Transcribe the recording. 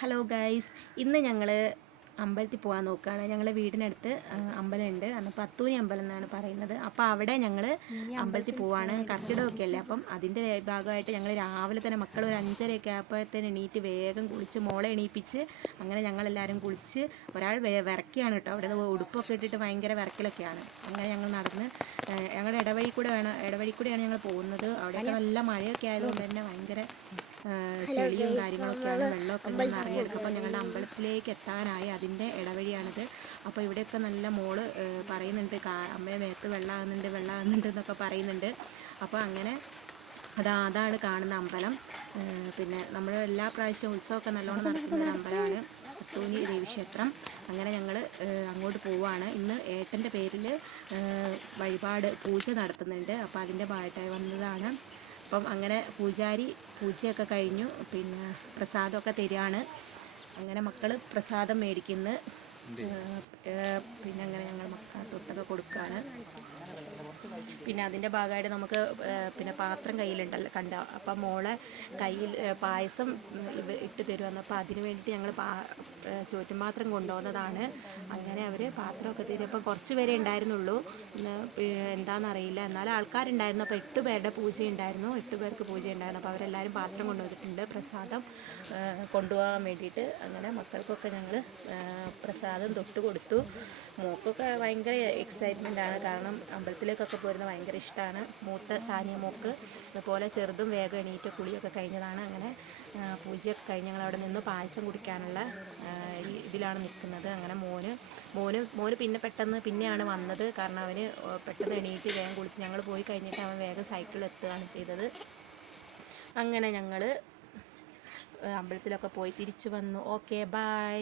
Hello guys, ഇന്ന് ഞങ്ങൾ അമ്പലത്തിൽ പോകാൻ നോക്കുകയാണ്. ഞങ്ങളുടെ വീടിനടുത്ത് അമ്പലമുണ്ട്, അന്ന് പത്തൂനി അമ്പലം എന്നാണ് പറയുന്നത്. അപ്പോൾ അവിടെ ഞങ്ങൾ അമ്പലത്തിൽ പോവാണ്. കർക്കിടകമൊക്കെ അല്ലേ, അപ്പം അതിൻ്റെ ഭാഗമായിട്ട് ഞങ്ങൾ രാവിലെ തന്നെ മക്കൾ ഒരു 5:30 ആയപ്പോഴത്തേന് എണീറ്റ് വേഗം കുളിച്ച് മോളെ എണീപ്പിച്ച് അങ്ങനെ ഞങ്ങളെല്ലാവരും കുളിച്ച് ഒരാൾ വിറക്കുകയാണ് കേട്ടോ. അവിടെ ഉടുപ്പൊക്കെ ഇട്ടിട്ട് ഭയങ്കര വിറക്കലൊക്കെയാണ്. അങ്ങനെ ഞങ്ങൾ നടന്ന് ഞങ്ങളുടെ ഇടവഴി കൂടെയാണ് ഞങ്ങൾ പോകുന്നത്. അവിടെയൊക്കെ നല്ല മഴയൊക്കെ ആയതുകൊണ്ട് തന്നെ ഭയങ്കര ചെളിയും കാര്യങ്ങളൊക്കെയാണ്, വെള്ളമൊക്കെ നിറഞ്ഞെടുക്കും. ഞങ്ങളുടെ അമ്പലത്തിലേക്ക് എത്താനായി, അതിൻ്റെ ഇടവഴിയാണിത്. അപ്പോൾ ഇവിടെയൊക്കെ നല്ല മോള് പറയുന്നുണ്ട്, അമ്മയെ മേത്ത് വെള്ളമാകുന്നുണ്ട് എന്നൊക്കെ പറയുന്നുണ്ട്. അപ്പോൾ അങ്ങനെ അതാണ് കാണുന്ന അമ്പലം. പിന്നെ നമ്മൾ എല്ലാ പ്രാവശ്യവും ഉത്സവമൊക്കെ നല്ലോണം നടക്കുന്ന ഒരു അമ്പലമാണ് പത്തൂനി ദേവീക്ഷേത്രം. അങ്ങനെ ഞങ്ങൾ അങ്ങോട്ട് പോവുകയാണ്. ഇന്ന് ഏട്ടൻ്റെ പേരിൽ വഴിപാട് പൂജ നടത്തുന്നുണ്ട്. അപ്പോൾ അതിൻ്റെ ഭാഗമായിട്ടായി വന്നതാണ്. അപ്പം അങ്ങനെ പൂജയൊക്കെ കഴിഞ്ഞു. പിന്നെ പ്രസാദമൊക്കെ തരികയാണ്. അങ്ങനെ മക്കൾ പ്രസാദം മേടിക്കുന്നു. പിന്നെ അങ്ങനെ ഞങ്ങൾ തൊട്ടൊക്കെ കൊടുക്കുകയാണ്. പിന്നെ അതിൻ്റെ ഭാഗമായിട്ട് നമുക്ക് പിന്നെ പാത്രം കയ്യിലുണ്ടല്ലോ കണ്ട. അപ്പം മോളെ കയ്യിൽ പായസം ഇട്ട് തരുമെന്ന്. അപ്പോൾ അതിന് വേണ്ടിയിട്ട് ഞങ്ങൾ ചോറ്റും പാത്രം കൊണ്ടുപോകുന്നതാണ്. അങ്ങനെ അവർ പാത്രമൊക്കെ തരും. അപ്പം കുറച്ച് പേരെ ഉണ്ടായിരുന്നുള്ളൂ, എന്താണെന്നറിയില്ല. എന്നാലും ആൾക്കാരുണ്ടായിരുന്നു. അപ്പോൾ 8 പേരുടെ പൂജയുണ്ടായിരുന്നു, 8 പേർക്ക് പൂജയുണ്ടായിരുന്നു. അപ്പോൾ അവരെല്ലാവരും പാത്രം കൊണ്ടുവന്നിട്ടുണ്ട് പ്രസാദം കൊണ്ടുപോകാൻ വേണ്ടിയിട്ട്. അങ്ങനെ മക്കൾക്കൊക്കെ ഞങ്ങൾ പ്രസാദം തൊട്ട് കൊടുത്തു. മോക്കൊക്കെ ഭയങ്കര എക്സൈറ്റ്മെൻറ്റാണ്, കാരണം അമ്പലത്തിലേക്കൊക്കെ പോരുന്നത് ഭയങ്കര ഇഷ്ടമാണ്. മൂത്ത സാനിയ മോക്ക് അതുപോലെ ചെറുതും വേഗം എണീറ്റ് കുളിയൊക്കെ കഴിഞ്ഞതാണ്. അങ്ങനെ പൂജയൊക്കെ കഴിഞ്ഞ് ഞങ്ങൾ അവിടെ നിന്ന് പായസം കുടിക്കാനുള്ള ഇതിലാണ് നിൽക്കുന്നത്. അങ്ങനെ മോന് പിന്നെ പിന്നെയാണ് വന്നത്, കാരണം അവന് പെട്ടെന്ന് എണീറ്റ് വേഗം കുളിച്ച് ഞങ്ങൾ പോയി കഴിഞ്ഞിട്ട് അവൻ വേഗം സൈക്കിളിൽ എത്തുകയാണ് ചെയ്തത്. അങ്ങനെ ഞങ്ങൾ അമ്പലത്തിലൊക്കെ പോയി തിരിച്ചു വന്നു. Okay, by.